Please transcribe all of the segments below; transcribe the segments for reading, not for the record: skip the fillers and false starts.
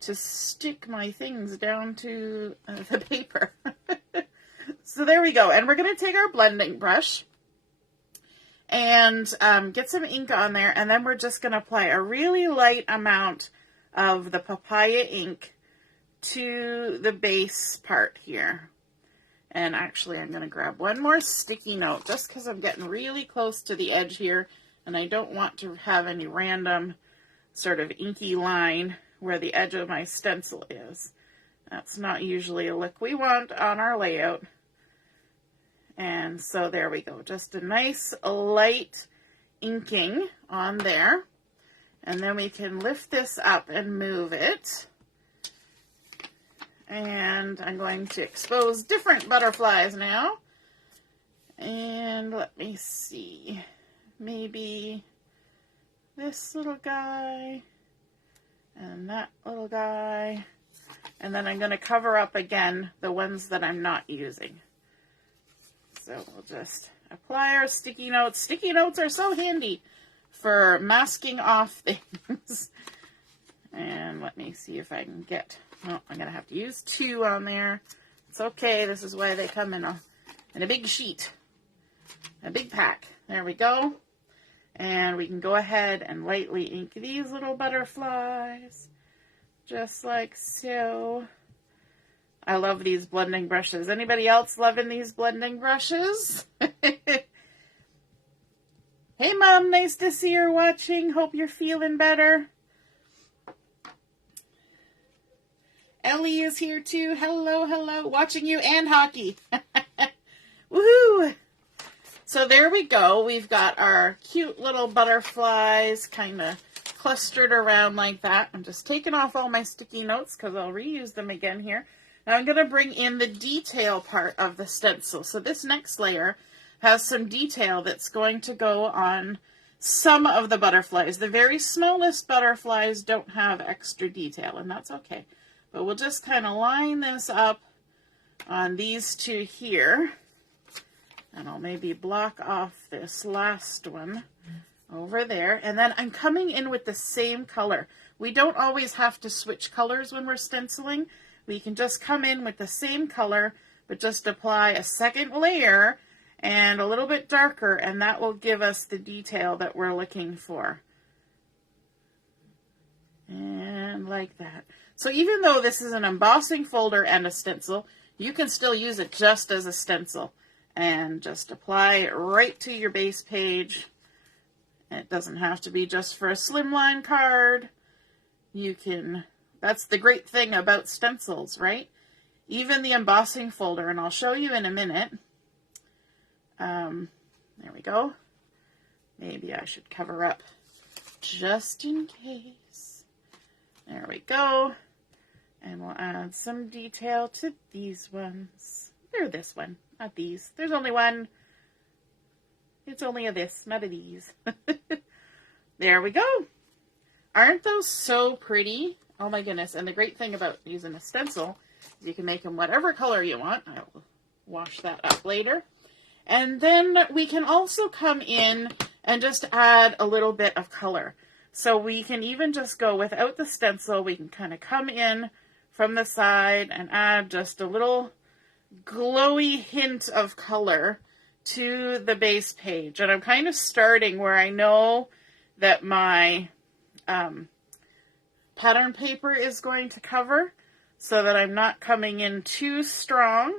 to stick my things down to the paper. So there we go. And we're going to take our blending brush and get some ink on there. And then we're just going to apply a really light amount of the Papaya ink to the base part here. And actually, I'm going to grab one more sticky note just because I'm getting really close to the edge here. And I don't want to have any random sort of inky line where the edge of my stencil is. That's not usually a look we want on our layout. And so there we go. Just a nice light inking on there. And then we can lift this up and move it. And I'm going to expose different butterflies now. And let me see. Maybe this little guy and that little guy. And then I'm going to cover up again the ones that I'm not using. So we'll just apply our sticky notes. Sticky notes are so handy for masking off things. And let me see if I can get, oh, I'm going to have to use 2 on there. It's okay. This is why they come in a big sheet, a big pack. There we go. And we can go ahead and lightly ink these little butterflies, just like so. I love these blending brushes. Anybody else loving these blending brushes? Hey, Mom, nice to see you're watching. Hope you're feeling better. Ellie is here too. Hello, hello. Watching you and hockey. Woohoo! So there we go. We've got our cute little butterflies kind of clustered around like that. I'm just taking off all my sticky notes because I'll reuse them again here. Now I'm going to bring in the detail part of the stencil. So this next layer has some detail that's going to go on some of the butterflies. The very smallest butterflies don't have extra detail, and that's okay. But we'll just kind of line this up on these 2 here. And I'll maybe block off this last one over there. And then I'm coming in with the same color. We don't always have to switch colors when we're stenciling. We can just come in with the same color, but just apply a second layer and a little bit darker, and that will give us the detail that we're looking for. And like that. So even though this is an embossing folder and a stencil, you can still use it just as a stencil and just apply it right to your base page. It doesn't have to be just for a slimline card. You can, that's the great thing about stencils, right? Even the embossing folder, and I'll show you in a minute. There we go. Maybe I should cover up just in case. There we go. And we'll add some detail to these ones. They're this one, not these. There's only one. It's only a this, not a these. There we go. Aren't those so pretty? Oh my goodness. And the great thing about using a stencil is you can make them whatever color you want. I'll wash that up later. And then we can also come in and just add a little bit of color. So we can even just go without the stencil. We can kind of come in from the side and add just a little glowy hint of color to the base page. And I'm kind of starting where I know that my pattern paper is going to cover, so that I'm not coming in too strong,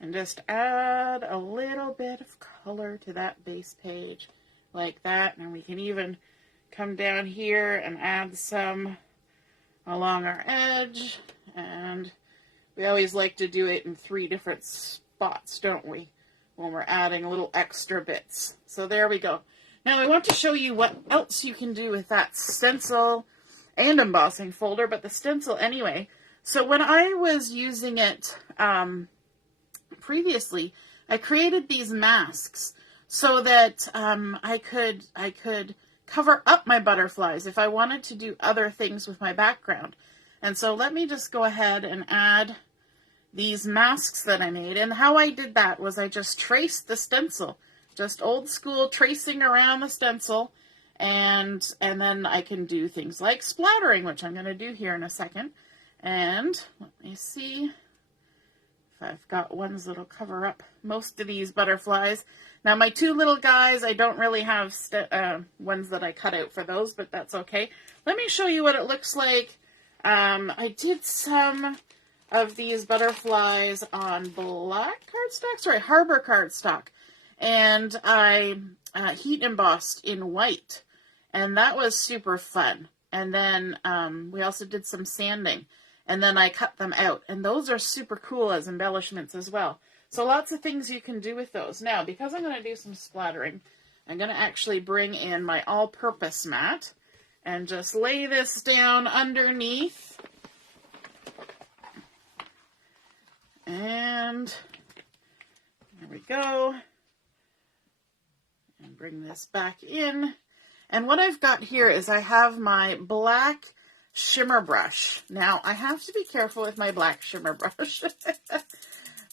and just add a little bit of color to that base page like that. And we can even come down here and add some along our edge, and we always like to do it in 3 different spots, don't we, when we're adding little extra bits. So there we go. Now I want to show you what else you can do with that stencil and embossing folder, but the stencil anyway. So when I was using it previously, I created these masks so that I could cover up my butterflies if I wanted to do other things with my background. And so let me just go ahead and add these masks that I made. And how I did that was I just traced the stencil, just old school tracing around the stencil, And then I can do things like splattering, which I'm going to do here in a second. And let me see if I've got ones that'll cover up most of these butterflies. Now my two little guys, I don't really have ones that I cut out for those, but that's okay. Let me show you what it looks like. I did some of these butterflies on black cardstock, sorry, Harbor cardstock. And I heat embossed in white. And that was super fun. And then we also did some sanding. And then I cut them out. And those are super cool as embellishments as well. So lots of things you can do with those. Now, because I'm going to do some splattering, I'm going to actually bring in my all-purpose mat and just lay this down underneath. And there we go. And bring this back in. And what I've got here is I have my black shimmer brush. Now, I have to be careful with my black shimmer brush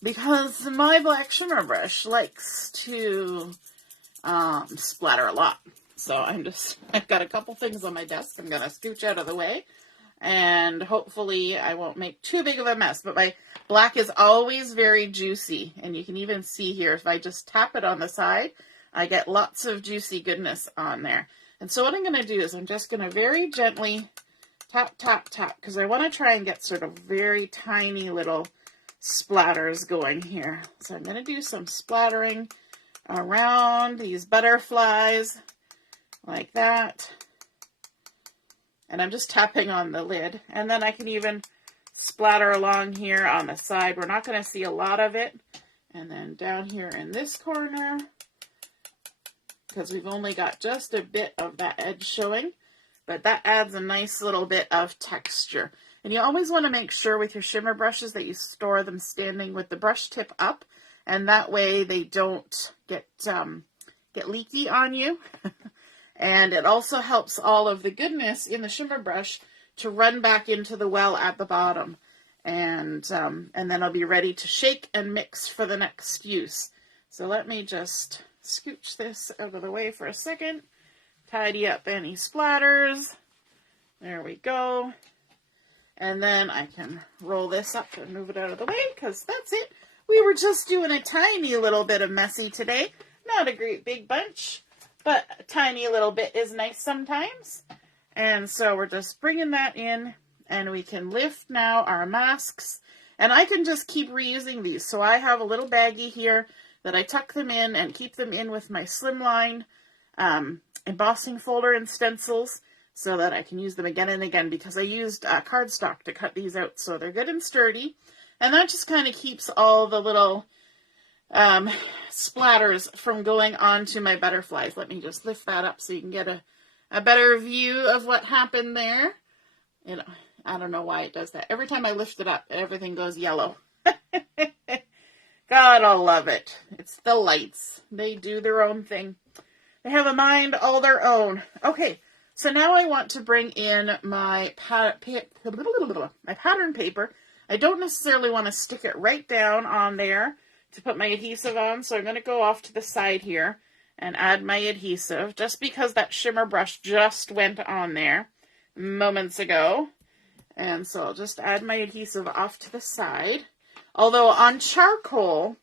because my black shimmer brush likes to splatter a lot. So I've got a couple things on my desk I'm going to scooch out of the way, and hopefully I won't make too big of a mess. But my black is always very juicy, and you can even see here, if I just tap it on the side, I get lots of juicy goodness on there. And so what I'm going to do is I'm just going to very gently tap, tap, tap, because I want to try and get sort of very tiny little splatters going here. So I'm going to do some splattering around these butterflies like that. And I'm just tapping on the lid. And then I can even splatter along here on the side. We're not going to see a lot of it. And then down here in this corner, because we've only got just a bit of that edge showing, but that adds a nice little bit of texture. And you always want to make sure with your shimmer brushes that you store them standing with the brush tip up, and that way they don't get leaky on you. And it also helps all of the goodness in the shimmer brush to run back into the well at the bottom. And then I'll be ready to shake and mix for the next use. So let me just scooch this out of the way for a second. Tidy up any splatters. There we go. And then I can roll this up and move it out of the way, because that's it. We were just doing a tiny little bit of messy today. Not a great big bunch, but a tiny little bit is nice sometimes. And so we're just bringing that in, and we can lift now our masks. And I can just keep reusing these. So I have a little baggie here that I tuck them in and keep them in with my slimline embossing folder and stencils, so that I can use them again and again, because I used cardstock to cut these out, so they're good and sturdy. And that just kind of keeps all the little splatters from going onto my butterflies. Let me just lift that up so you can get a better view of what happened there. I don't know why it does that. Every time I lift it up, everything goes yellow. Gotta love it. It's the lights. They do their own thing. They have a mind all their own. Okay, so now I want to bring in my pattern paper. I don't necessarily want to stick it right down on there to put my adhesive on, so I'm going to go off to the side here and add my adhesive, just because that shimmer brush just went on there moments ago. And so I'll just add my adhesive off to the side. Although on charcoal,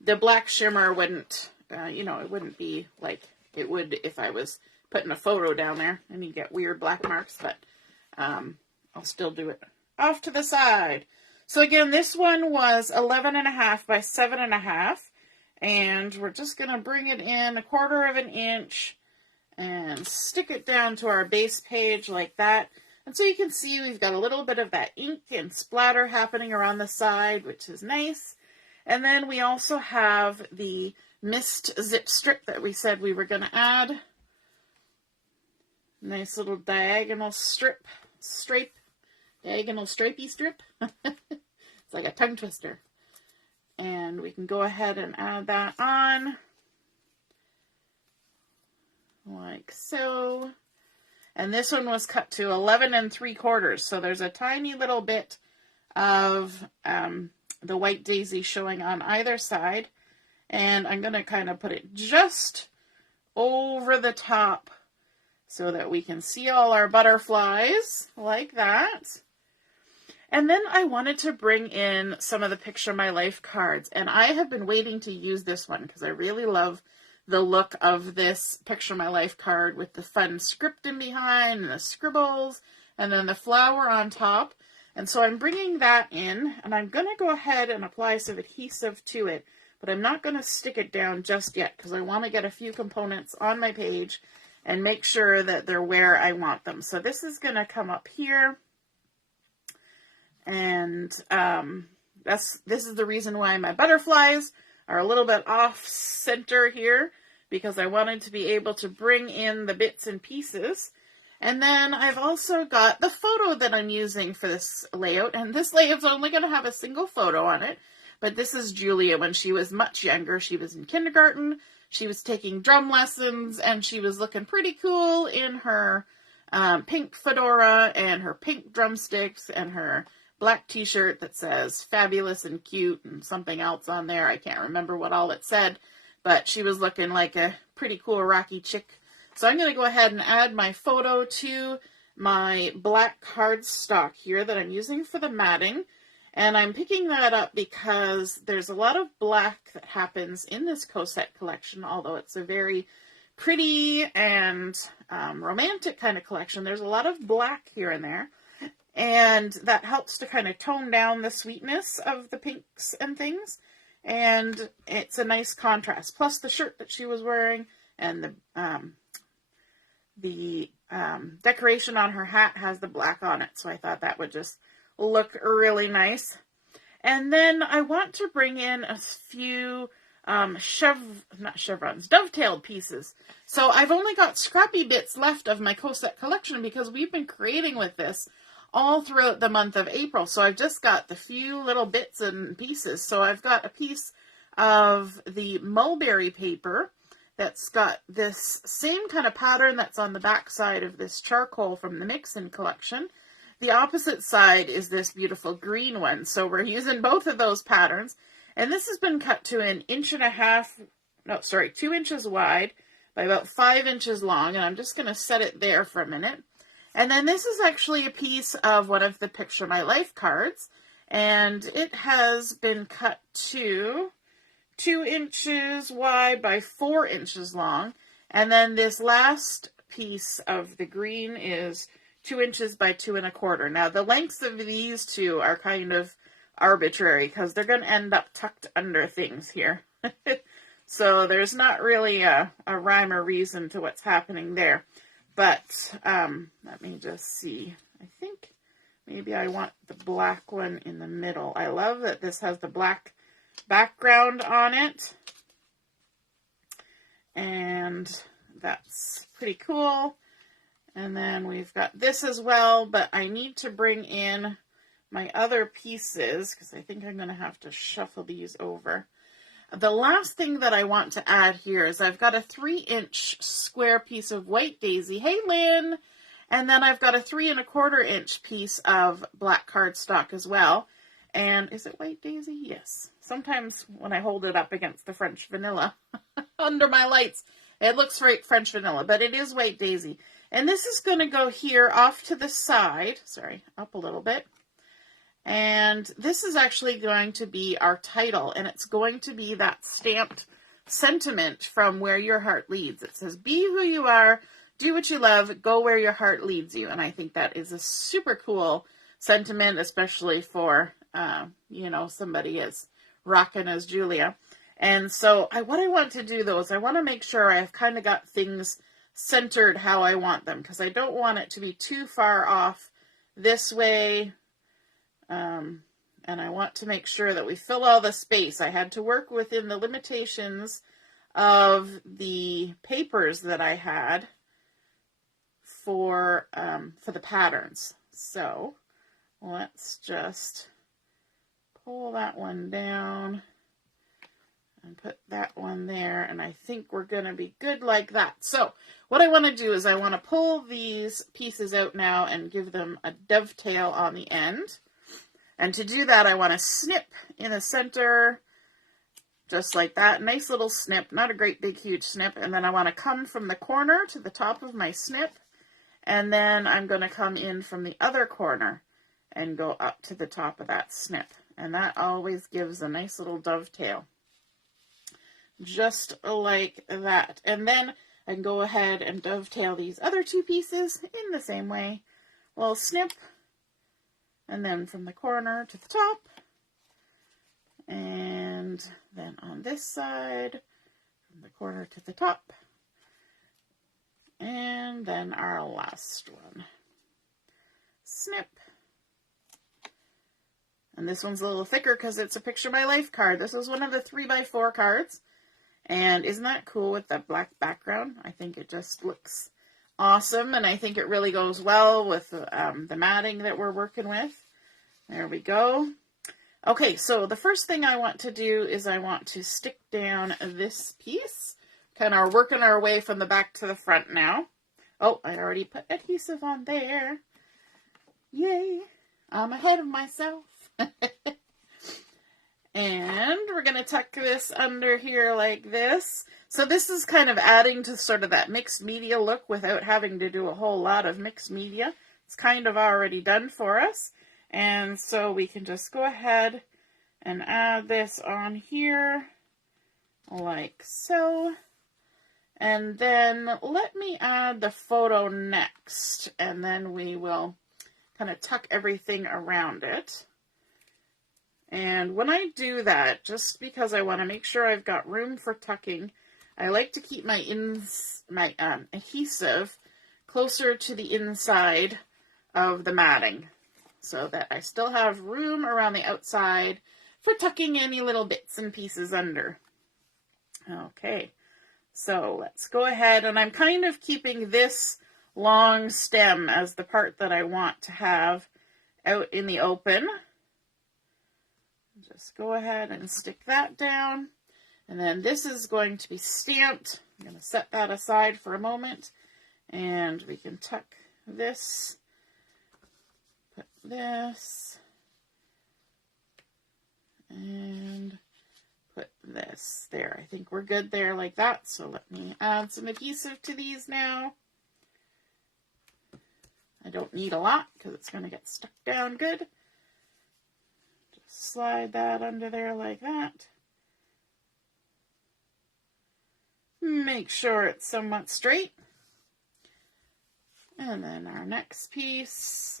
the black shimmer wouldn't, it wouldn't be like it would if I was putting a photo down there, and you get weird black marks, but I'll still do it off to the side. So again, this one was 11.5 by 7.5, and we're just going to bring it in 1/4 of an inch and stick it down to our base page like that. And so you can see we've got a little bit of that ink and splatter happening around the side, which is nice. And then we also have the mist zip strip that we said we were going to add. Nice little diagonal diagonal stripey strip. It's like a tongue twister. And we can go ahead and add that on. Like so. And this one was cut to 11 3/4, so there's a tiny little bit of the white daisy showing on either side. And I'm going to kind of put it just over the top so that we can see all our butterflies like that. And then I wanted to bring in some of the Picture My Life cards, and I have been waiting to use this one because I really love the look of this Picture My Life card with the fun script in behind and the scribbles and then the flower on top. And so I'm bringing that in, and I'm going to go ahead and apply some adhesive to it, but I'm not going to stick it down just yet because I want to get a few components on my page and make sure that they're where I want them. So this is going to come up here. And this is the reason why my butterflies are a little bit off center here, because I wanted to be able to bring in the bits and pieces. And then I've also got the photo that I'm using for this layout, and this layout's only going to have a single photo on it, but this is Julia when she was much younger. She was in kindergarten, she was taking drum lessons, and she was looking pretty cool in her pink fedora and her pink drumsticks and her black t-shirt that says fabulous and cute and something else on there. I can't remember what all it said, but she was looking like a pretty cool rocky chick. So I'm going to go ahead and add my photo to my black cardstock here that I'm using for the matting. And I'm picking that up because there's a lot of black that happens in this Cosette collection, although it's a very pretty and romantic kind of collection. There's a lot of black here and there. And that helps to kind of tone down the sweetness of the pinks and things. And it's a nice contrast. Plus the shirt that she was wearing and the decoration on her hat has the black on it. So I thought that would just look really nice. And then I want to bring in a few dovetailed pieces. So I've only got scrappy bits left of my Cosette collection because we've been creating with this all throughout the month of April. So I've just got the few little bits and pieces. So I've got a piece of the mulberry paper that's got this same kind of pattern that's on the back side of this charcoal from the Mix-In collection. The opposite side is this beautiful green one. So we're using both of those patterns. And this has been cut to 2 inches wide by about 5 inches long. And I'm just going to set it there for a minute. And then this is actually a piece of one of the Picture My Life cards, and it has been cut to 2 inches wide by 4 inches long. And then this last piece of the green is 2 inches by 2 1/4. Now the lengths of these two are kind of arbitrary because they're going to end up tucked under things here. So there's not really a rhyme or reason to what's happening there. But let me just see. I think maybe I want the black one in the middle. I love that this has the black background on it. And that's pretty cool. And then we've got this as well, but I need to bring in my other pieces because I think I'm going to have to shuffle these over. The last thing that I want to add here is I've got a 3-inch square piece of white daisy. Hey, Lynn! And then I've got a 3 1/4 inch piece of black cardstock as well. And is it white daisy? Yes. Sometimes when I hold it up against the French vanilla under my lights, it looks like French vanilla, but it is white daisy. And this is going to go here off to the side. Sorry, up a little bit. And this is actually going to be our title, and it's going to be that stamped sentiment from Where Your Heart Leads. It says, be who you are, do what you love, go where your heart leads you. And I think that is a super cool sentiment, especially for, somebody as rockin' as Julia. And so what I want to do, though, is I want to make sure I've kind of got things centered how I want them, because I don't want it to be too far off this way. And I want to make sure that we fill all the space. I had to work within the limitations of the papers that I had for the patterns. So let's just pull that one down and put that one there. And I think we're going to be good like that. So what I want to do is I want to pull these pieces out now and give them a dovetail on the end. And to do that, I want to snip in the center just like that. Nice little snip, not a great big huge snip. And then I want to come from the corner to the top of my snip, and then I'm going to come in from the other corner and go up to the top of that snip. And that always gives a nice little dovetail. Just like that. And then I can go ahead and dovetail these other two pieces in the same way. Little snip, and then from the corner to the top. And then on this side, from the corner to the top. And then our last one. Snip. And this one's a little thicker because it's a Picture My Life card. This is one of the 3x4 cards. And isn't that cool with that black background? I think it just looks awesome. And I think it really goes well with the matting that we're working with. There we go. Okay, so the first thing I want to do is I want to stick down this piece. Kind of working our way from the back to the front now. Oh, I already put adhesive on there. Yay, I'm ahead of myself. And we're going to tuck this under here like this. So this is kind of adding to sort of that mixed media look without having to do a whole lot of mixed media. It's kind of already done for us. And so we can just go ahead and add this on here like so. And then let me add the photo next, and then we will kind of tuck everything around it. And when I do that, just because I want to make sure I've got room for tucking, I like to keep my adhesive closer to the inside of the matting so that I still have room around the outside for tucking any little bits and pieces under. Okay, so let's go ahead, and I'm kind of keeping this long stem as the part that I want to have out in the open. Just go ahead and stick that down. And then this is going to be stamped. I'm going to set that aside for a moment. And we can tuck this, put this, and put this there. I think we're good there like that. So let me add some adhesive to these now. I don't need a lot because it's going to get stuck down good. Slide that under there like that. Make sure it's somewhat straight. And then our next piece.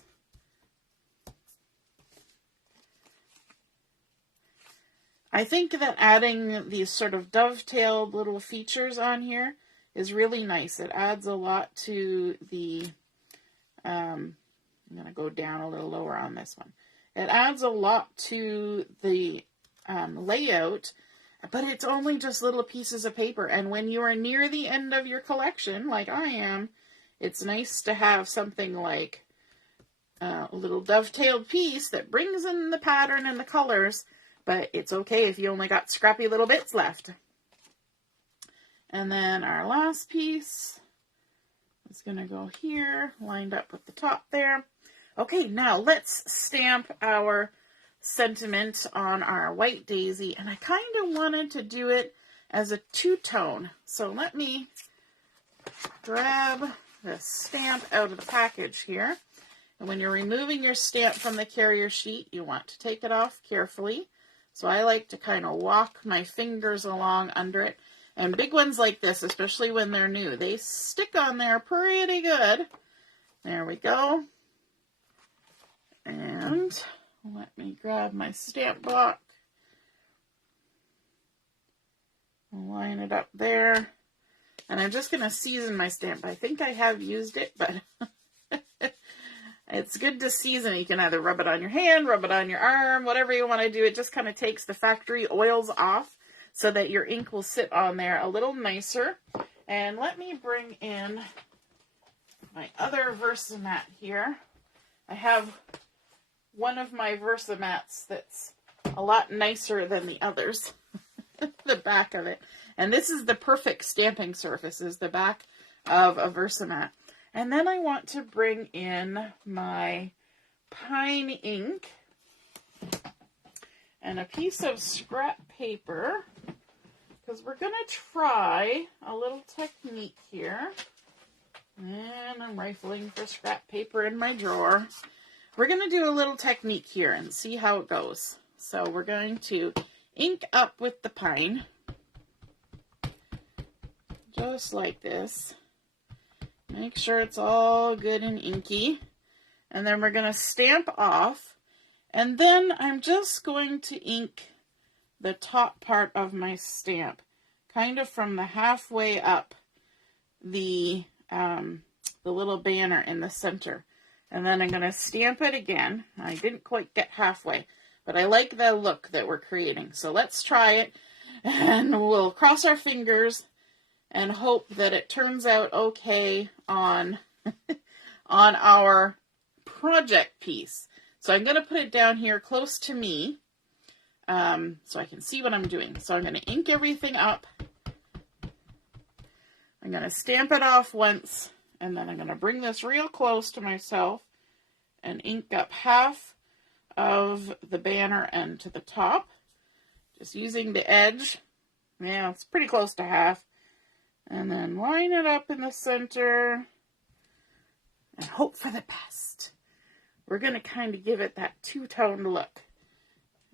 I think that adding these sort of dovetailed little features on here is really nice. It adds a lot to the, I'm going to go down a little lower on this one. It adds a lot to the layout, but it's only just little pieces of paper. And when you are near the end of your collection, like I am, it's nice to have something like a little dovetailed piece that brings in the pattern and the colors, but it's okay if you only got scrappy little bits left. And then our last piece is going to go here, lined up with the top there. Okay, now let's stamp our sentiment on our white daisy, and I kind of wanted to do it as a two-tone. So let me grab the stamp out of the package here. And when you're removing your stamp from the carrier sheet, you want to take it off carefully. So I like to kind of walk my fingers along under it. And big ones like this, especially when they're new, they stick on there pretty good. There we go. And let me grab my stamp block, line it up there, and I'm just going to season my stamp. I think I have used it, but it's good to season. You can either rub it on your hand, rub it on your arm, whatever you want to do. It just kind of takes the factory oils off so that your ink will sit on there a little nicer. And let me bring in my other Versamat here. I have one of my Versamats that's a lot nicer than the others, the back of it. And this is the perfect stamping surface, is the back of a Versamat. And then I want to bring in my pine ink and a piece of scrap paper. because we're going to try a little technique here. And I'm rifling for scrap paper in my drawer. We're going to do a little technique here and see how it goes. So we're going to ink up with the pine, just like this. Make sure it's all good and inky. And then we're going to stamp off. And then I'm just going to ink the top part of my stamp, kind of from the halfway up the little banner in the center. And then I'm going to stamp it again. I didn't quite get halfway, but I like the look that we're creating. So let's try it, and we'll cross our fingers and hope that it turns out okay on, on our project piece. So I'm going to put it down here close to me so I can see what I'm doing. So I'm going to ink everything up. I'm going to stamp it off once, and then I'm going to bring this real close to myself and ink up half of the banner end to the top. Just using the edge. Yeah, it's pretty close to half. And then line it up in the center and hope for the best. We're going to kind of give it that two-toned look.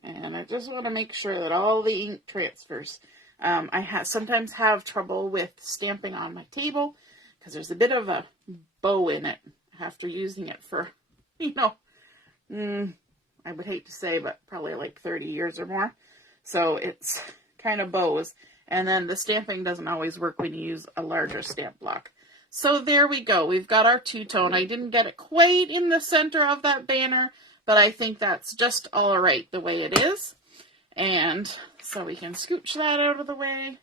And I just want to make sure that all the ink transfers. I sometimes have trouble with stamping on my table because there's a bit of a bow in it after using it for, I would hate to say, but probably like 30 years or more. So it's kind of bows. And then the stamping doesn't always work when you use a larger stamp block. So there we go. We've got our two-tone. I didn't get it quite in the center of that banner, but I think that's just all right the way it is. And so we can scooch that out of the way,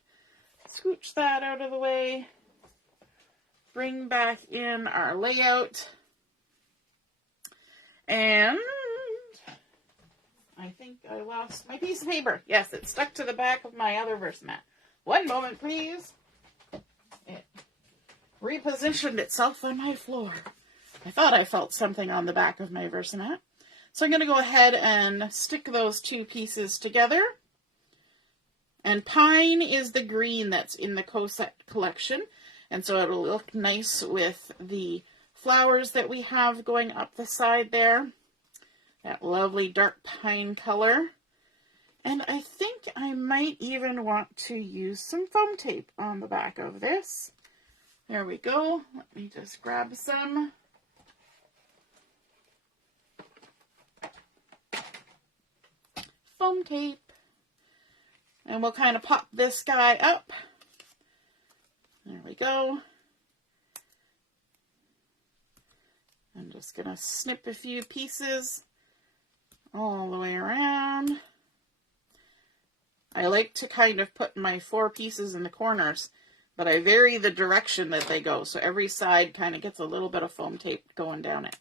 scooch that out of the way, bring back in our layout, and I think I lost my piece of paper. Yes, it stuck to the back of my other Versamat. One moment, please. It repositioned itself on my floor. I thought I felt something on the back of my Versamat. So I'm going to go ahead and stick those two pieces together. And pine is the green that's in the Cosette collection. And so it'll look nice with the flowers that we have going up the side there. That lovely dark pine color. And I think I might even want to use some foam tape on the back of this. There we go. Let me just grab some. Foam tape. And we'll kind of pop this guy up. There we go. I'm just going to snip a few pieces all the way around. I like to kind of put my 4 pieces in the corners, but I vary the direction that they go, so every side kind of gets a little bit of foam tape going down it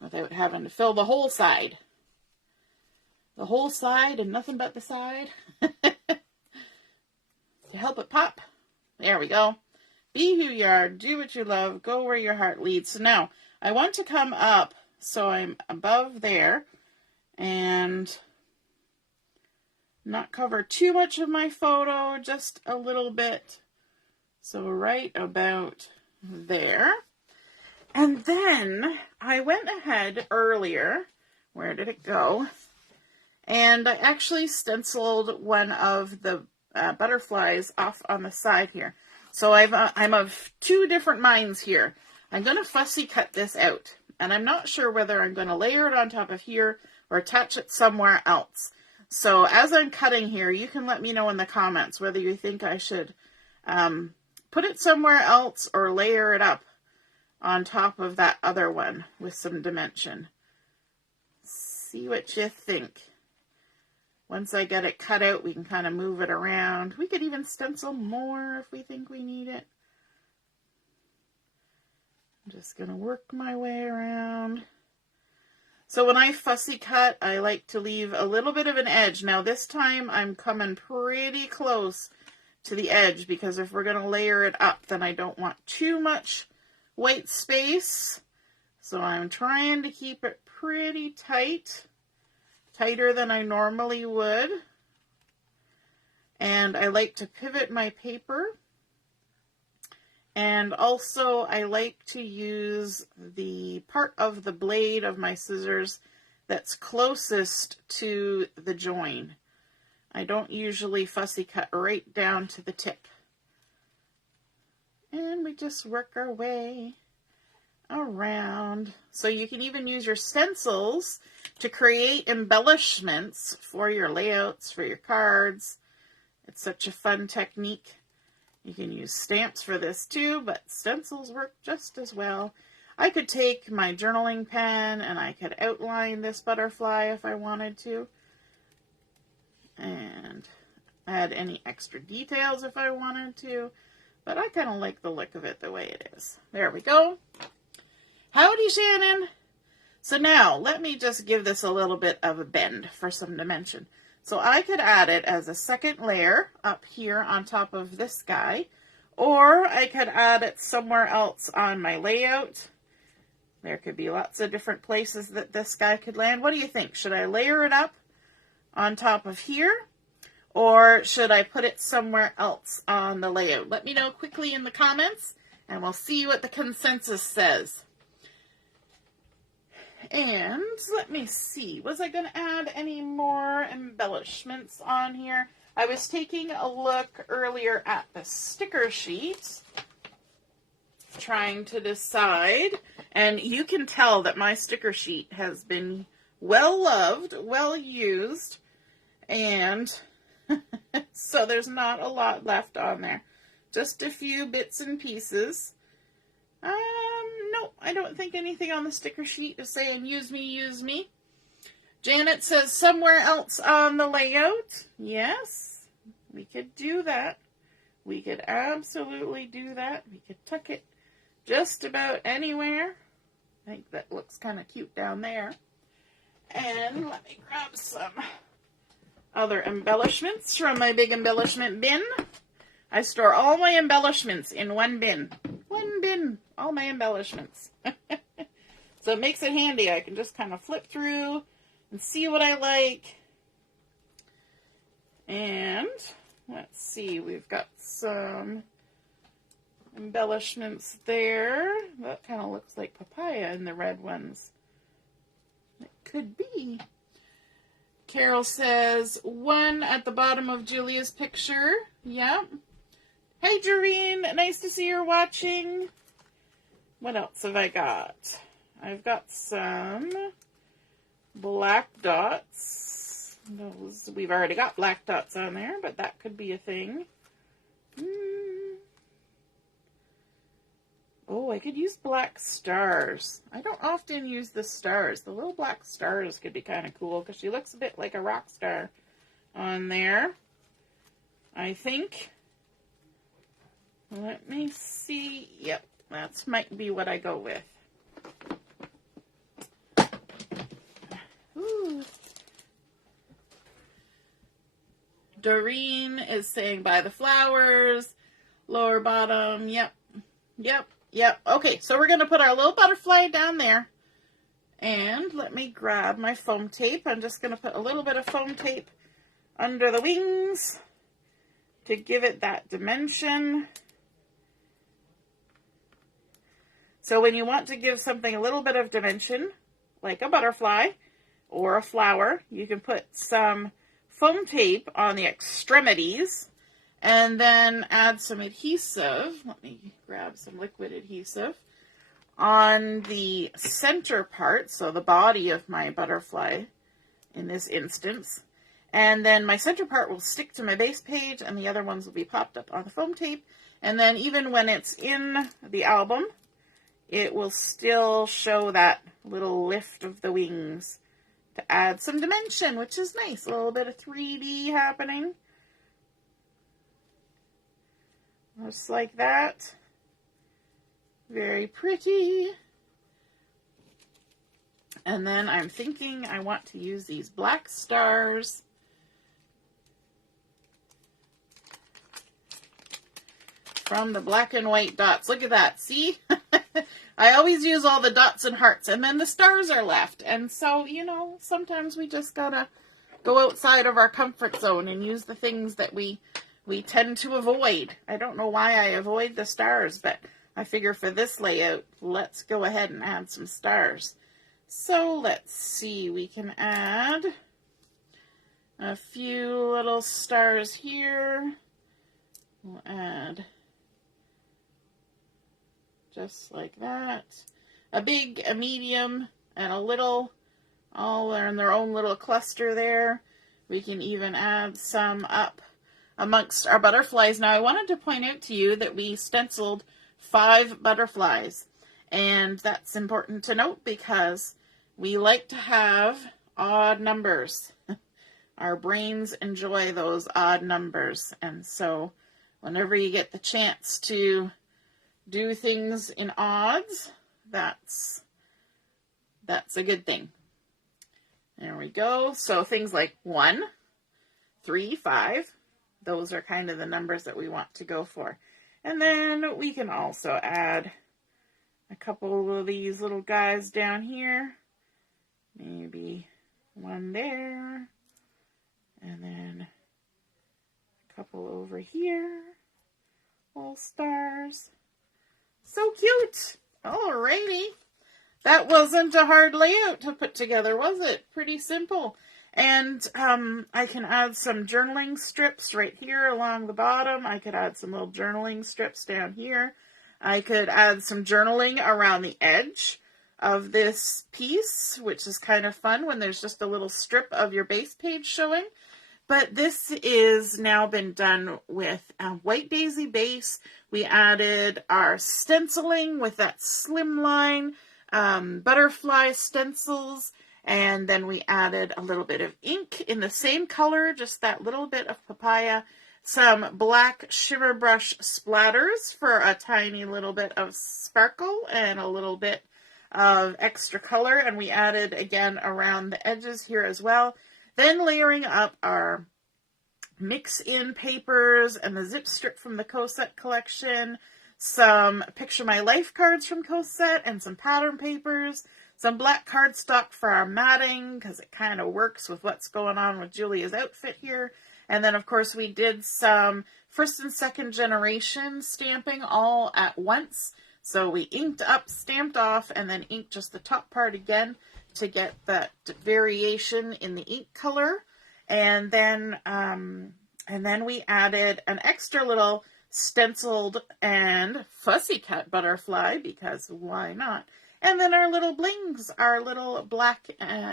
without having to fill the whole side. The whole side and nothing but the side. To help it pop. There we go. Be who you are, do what you love, go where your heart leads. So now, I want to come up so I'm above there and not cover too much of my photo, just a little bit. So right about there. And then I went ahead earlier, where did it go? And I actually stenciled one of the butterflies off on the side here. So I'm of 2 different minds here. I'm going to fussy cut this out. And I'm not sure whether I'm going to layer it on top of here or attach it somewhere else. So as I'm cutting here, you can let me know in the comments whether you think I should put it somewhere else or layer it up on top of that other one with some dimension. See what you think. Once I get it cut out, we can kind of move it around. We could even stencil more if we think we need it. I'm just going to work my way around. So when I fussy cut, I like to leave a little bit of an edge. Now this time I'm coming pretty close to the edge because if we're going to layer it up, then I don't want too much white space. So I'm trying to keep it pretty tight. Tighter than I normally would. And I like to pivot my paper. And also I like to use the part of the blade of my scissors that's closest to the join. I don't usually fussy cut right down to the tip. And we just work our way around. So you can even use your stencils to create embellishments for your layouts, for your cards. It's such a fun technique. You can use stamps for this too, but stencils work just as well. I could take my journaling pen and I could outline this butterfly if I wanted to. And add any extra details if I wanted to. But I kind of like the look of it the way it is. There we go. Howdy, Shannon. So now, let me just give this a little bit of a bend for some dimension. So I could add it as a second layer up here on top of this guy, or I could add it somewhere else on my layout. There could be lots of different places that this guy could land. What do you think? Should I layer it up on top of here, or should I put it somewhere else on the layout? Let me know quickly in the comments, and we'll see what the consensus says. And let me see, was I going to add any more embellishments on here? I was taking a look earlier at the sticker sheet, trying to decide, and you can tell that my sticker sheet has been well loved, well used, and so there's not a lot left on there. Just a few bits and pieces. No, I don't think anything on the sticker sheet is saying use me, use me. Janet says somewhere else on the layout. Yes, we could do that. We could absolutely do that. We could tuck it just about anywhere. I think that looks kind of cute down there. And let me grab some other embellishments from my big embellishment bin. I store all my embellishments in one bin. One bin, all my embellishments. So it makes it handy. I can just kind of flip through and see what I like. And let's see, we've got some embellishments there. That kind of looks like papaya in the red ones. It could be. Carol says, one at the bottom of Julia's picture. Yep. Hey, Doreen. Nice to see you're watching. What else have I got? I've got some black dots. Those, we've already got black dots on there, but that could be a thing. Oh, I could use black stars. I don't often use the stars. The little black stars could be kind of cool because she looks a bit like a rock star on there, I think. Let me see. Yep, that might be what I go with. Ooh. Doreen is saying buy the flowers. Lower bottom. Yep. Yep. Yep. Okay, so we're going to put our little butterfly down there. And let me grab my foam tape. I'm just going to put a little bit of foam tape under the wings to give it that dimension. So when you want to give something a little bit of dimension, like a butterfly or a flower, you can put some foam tape on the extremities and then add some adhesive. Let me grab some liquid adhesive on the center part, so the body of my butterfly in this instance. And then my center part will stick to my base page and the other ones will be popped up on the foam tape. And then even when it's in the album, it will still show that little lift of the wings to add some dimension, which is nice. A little bit of 3D happening. Just like that. Very pretty. And then I'm thinking I want to use these black stars from the black and white dots. Look at that. See? I always use all the dots and hearts, and then the stars are left. And so, you know, sometimes we just gotta go outside of our comfort zone and use the things that we tend to avoid. I don't know why I avoid the stars, but I figure for this layout, let's go ahead and add some stars. So let's see, we can add a few little stars here. We'll add just like that. A big, a medium, and a little, all are in their own little cluster there. We can even add some up amongst our butterflies. Now I wanted to point out to you that we stenciled 5 butterflies, and that's important to note because we like to have odd numbers. Our brains enjoy those odd numbers, and so whenever you get the chance to do things in odds, that's a good thing. There we go. So things like 1, 3, 5, those are kind of the numbers that we want to go for. And then we can also add a couple of these little guys down here. Maybe one there. And then a couple over here. Little stars. So cute. Alrighty. That wasn't a hard layout to put together, was it? Pretty simple. And I can add some journaling strips right here along the bottom. I could add some little journaling strips down here. I could add some journaling around the edge of this piece, which is kind of fun when there's just a little strip of your base page showing. But this is now been done with a white daisy base. We added our stenciling with that slimline butterfly stencils, and then we added a little bit of ink in the same color, just that little bit of papaya, some black shimmer brush splatters for a tiny little bit of sparkle and a little bit of extra color, and we added again around the edges here as well. Then layering up our mix-in papers and the zip strip from the Cosette collection, some Picture My Life cards from Cosette, and some pattern papers, some black cardstock for our matting, because it kind of works with what's going on with Julia's outfit here. And then, of course, we did some first and second generation stamping all at once. So we inked up, stamped off, and then inked just the top part again to get that variation in the ink color. And then we added an extra little stenciled and fussy cut butterfly, because why not? And then our little blings, our little black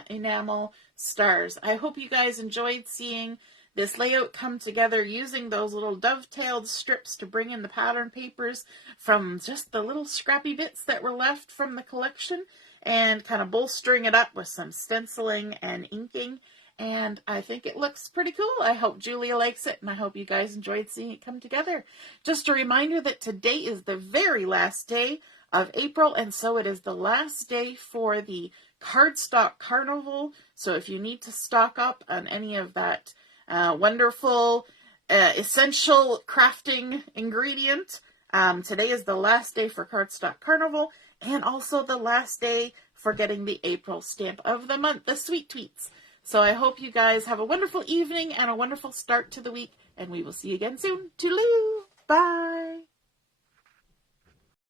enamel stars. I hope you guys enjoyed seeing this layout come together using those little dovetailed strips to bring in the pattern papers from just the little scrappy bits that were left from the collection, and kind of bolstering it up with some stenciling and inking. And I think it looks pretty cool. I hope Julia likes it, and I hope you guys enjoyed seeing it come together. Just a reminder that today is the very last day of April, and so it is the last day for the Cardstock Carnival. So if you need to stock up on any of that wonderful essential crafting ingredient, today is the last day for Cardstock Carnival, and also the last day for getting the April stamp of the month, the Sweet Tweets. So I hope you guys have a wonderful evening and a wonderful start to the week, and we will see you again soon. Toodaloo! Bye!